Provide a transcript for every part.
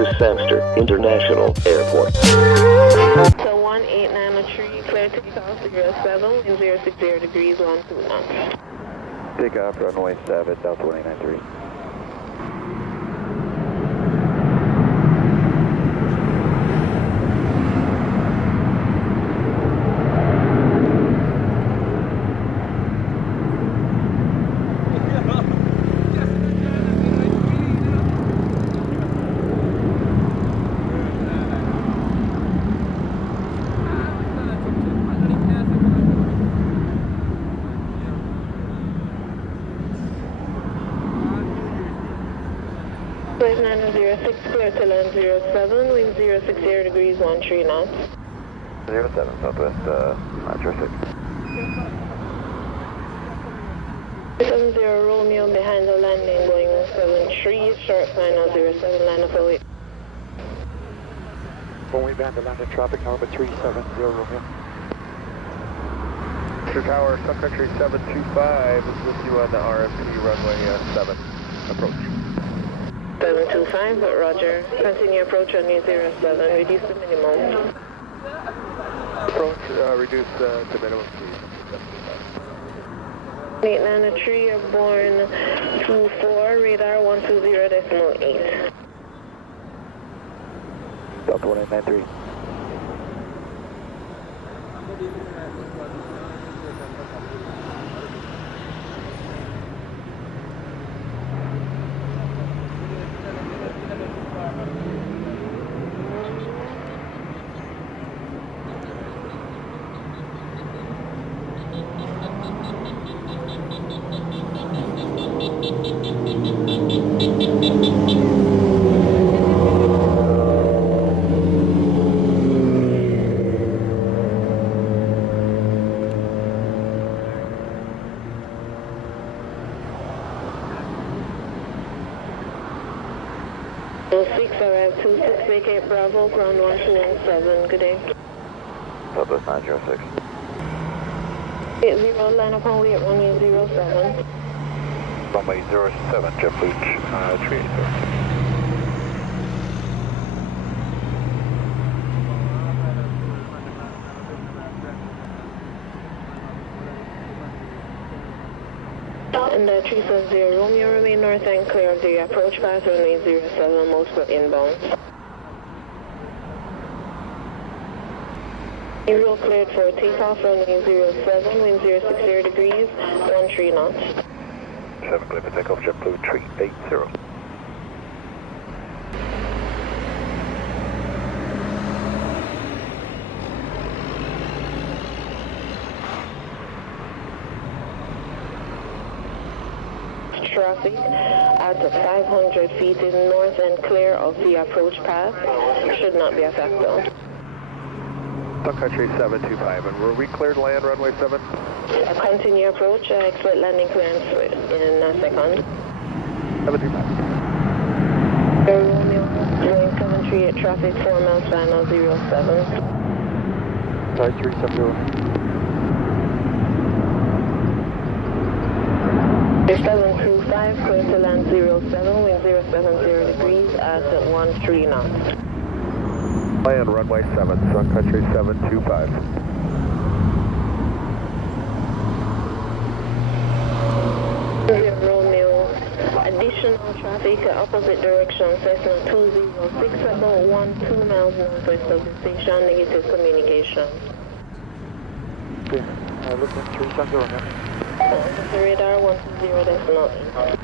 is Sangster International Airport. So 1893, clear takeoff 07, wind 060 degrees, 12 knots. Takeoff runway 7, Delta 193. Flight 906, clear to land 07, wind 060 degrees, 13 knots. 07, Southwest, 906. 70 Romeo behind the landing, going 73, short final 07, line of 08. When we behind the landing, traffic number 370 Romeo. True Tower, Sun Country 725 is with you on the RFP runway 7. Approach. 725, roger. Continue approach on new 07, reduce the minimum. Approach, reduce to minimum speed. 893, airborne 24, radar 120.8. Delta 1893. Arrive 26, vacate Bravo, ground 1217, good day. Southwest 906. 80, line up on wait, runway 07. Runway 07, JetBlue 380. And 370 Romeo, remain north and clear of the approach path, runway 07, most for inbound. Zero cleared for takeoff, runway 07, wind 060 degrees, 13 knots. 7 clear for takeoff, JetBlue 380. Traffic at 500 feet is north and clear of the approach path. Should not be a factor. Sun Country 725, and were we cleared land runway 7? Continue approach, expect landing clearance in a second. 725. Romeo, going 738, traffic 4 miles final 07. Sorry, 370. 725, clear to land 07, wind 070 degrees at 13 knots. Land runway 7, Sun Country 725. Romeo, additional traffic opposite direction, Cessna 206, about 2 miles northwest of the station, negative communication. Okay, looking 370 now. The radar 120.8.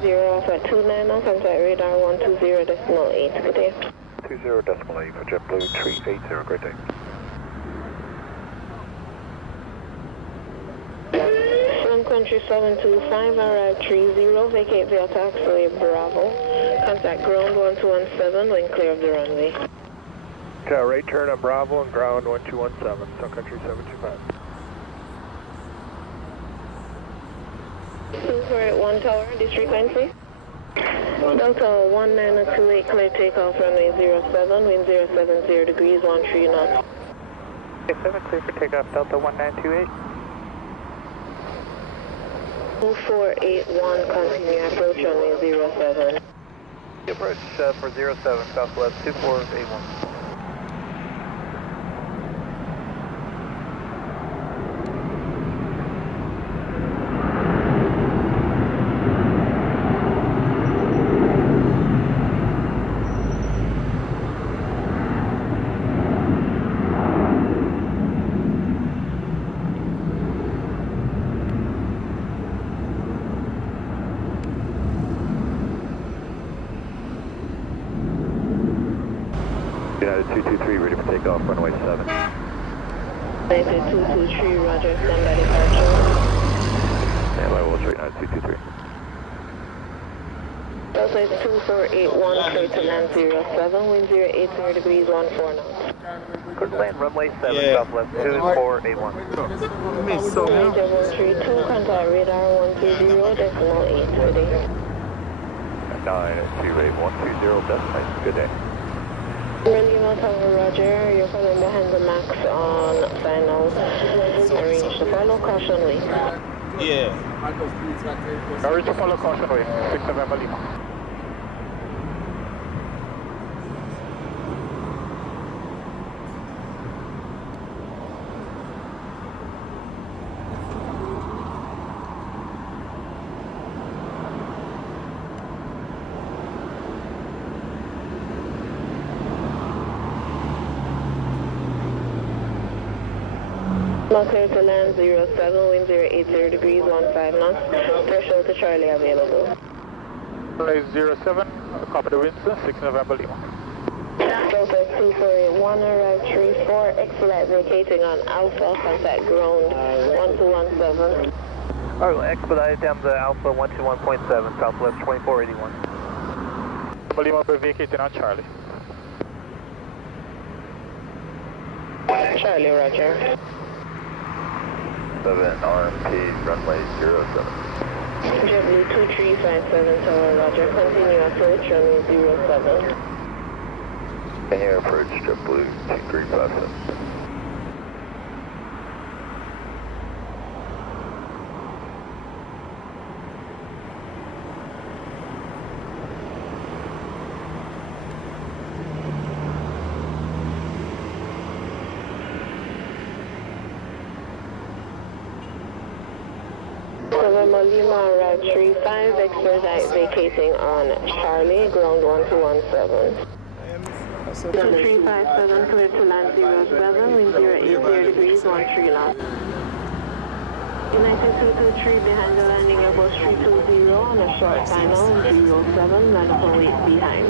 Zero off at 29 knots, contact radar 120.8. Good day. 20.8 for JetBlue 380. Great day. Country 725, arrive 30, vacate via taxiway Bravo. Contact ground 1217 when clear of the runway. Right turn on Bravo and ground 1217, Sun Country 725. 2481 Tower, this frequency. Delta 1928, clear takeoff, runway 07, wind 070 degrees, 13 knots. 7 clear for takeoff, Delta 1928. 2481, continue approach, runway 07. Approach for 07, Southwest 2481. United 223, ready for takeoff, runway 7. United 223, roger, stand by departure. Stand by, we'll straight United 223. Delta is 2481, clear to land 07, wind 080 degrees, 14 knots. Clear to land, runway 7, Southwest 2481. Major 132, contact radar 120, decimal 8, ready. 9 at 28120, decimal, good day. Lima Tower, roger, you're following behind the max on finals. Arrange to follow, caution wait. Yeah. Arrange to follow, caution wait, 6 November Lima. Clear to land 07, wind 080 degrees, 15 knots. Threshold to Charlie available. Runway 07, copy the winds, 6 November Lima. Delta 2481, arrive 34, expedite vacating on Alpha, contact ground 1217. Alright, expedite down to Alpha 121.7, Southwest 2481. Lima, we're vacating on Charlie. Charlie, roger. 7 RMP, runway 07. JetBlue 2357 Tower, roger. Continue approach, runway 07. Continue approach, JetBlue 2357. November Lima, arrive 35, expedite vacating on Charlie, ground 1217. 2357, clear to land 07, wind 080 degrees, 13 knots. United 223 behind the landing, Airbus 320 on a short final, 07, land up and wait behind.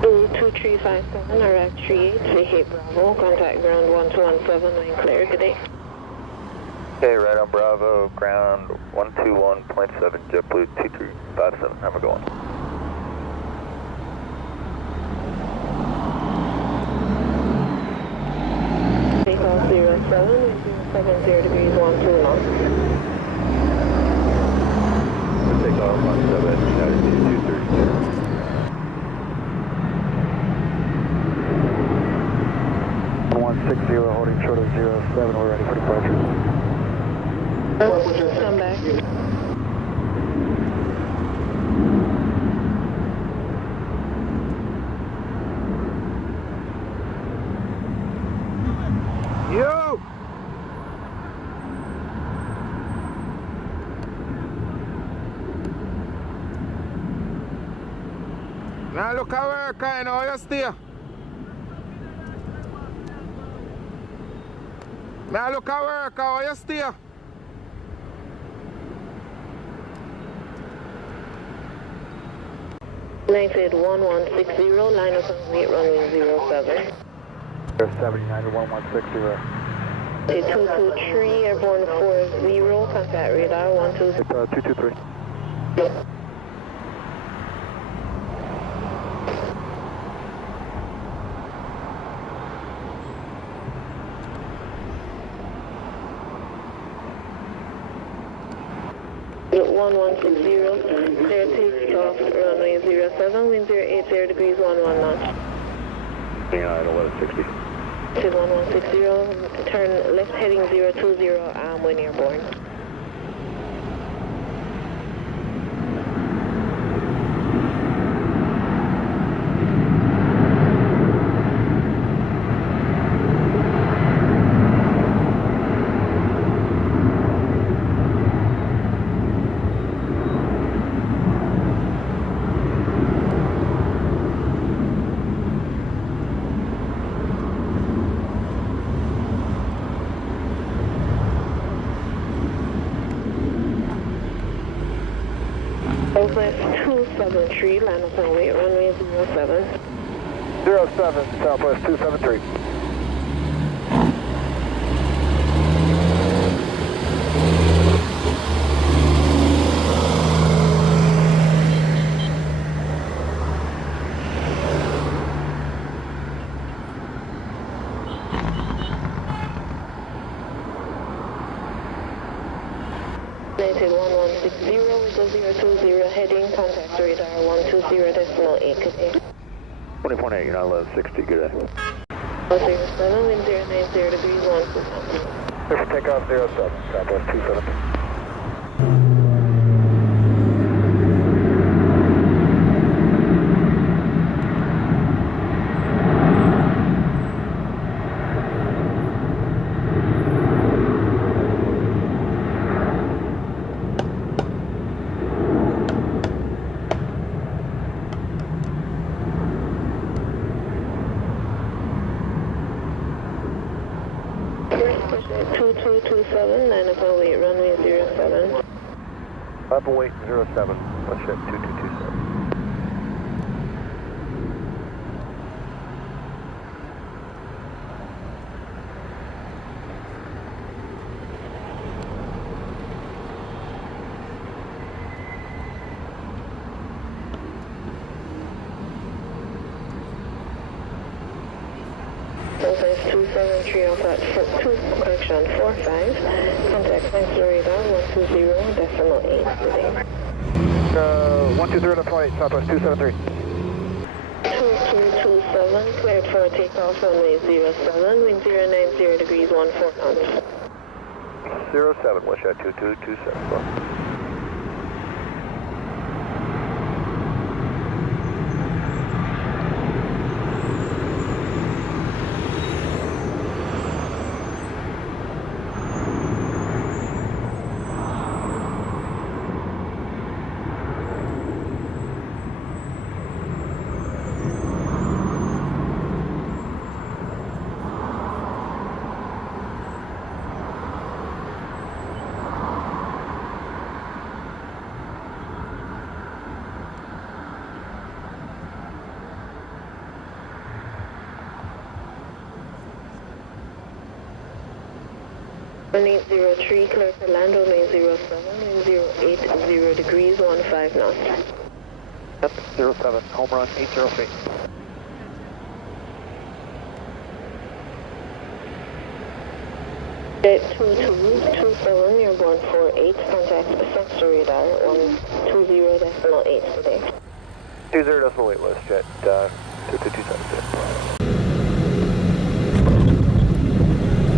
Blue 2357, arrive 38, vacate Bravo, contact ground 1217 when clear, good day. Okay, right on Bravo, ground 121.7, JetBlue 2357, how am I going? Takeoff 07, 70 degrees, 12 knots. Takeoff 17, United 230. 160, holding short of 07, we're ready for departure. Come back. Now look at work, I know you stay. Now look at work, how you stay. United 1160, line up on weight runway 07. 79 to 1160. 223, airborne 40, contact radar 12. It's 223. Yep. Look 1160, clear takeoff, runway 07, wind 080 degrees 11 knots. Yeah, 1160. 1160, turn left heading 020, when airborne. Southwest 273, line up on weight, runway 07. 07, Southwest 273. United 1160, Eagle 020, heading, contact radar 120.8, good day. 20.8, you're not 1160, good day. 07, wind 090 degrees 12 knots. Clear for takeoff 07, Southwest 273. Push it 2227, line up on weight, runway 07. Up and wait 07, let's hit 2227. Southwest 273, alpha 45, contact sangsters radar 120.8, good day. 120.8, Southwest 273. 2227, cleared for takeoff, runway 07, wind 090 degrees 14 knots. 07, let's hit 2227. Runway 03, clear for land, runway 07, wind 080 degrees 15 knots. Yep, 07, home run 80 feet. Jet 2227, airborne 48, contact sangsters radar 120.8 today. 20.8, let's jet 2227.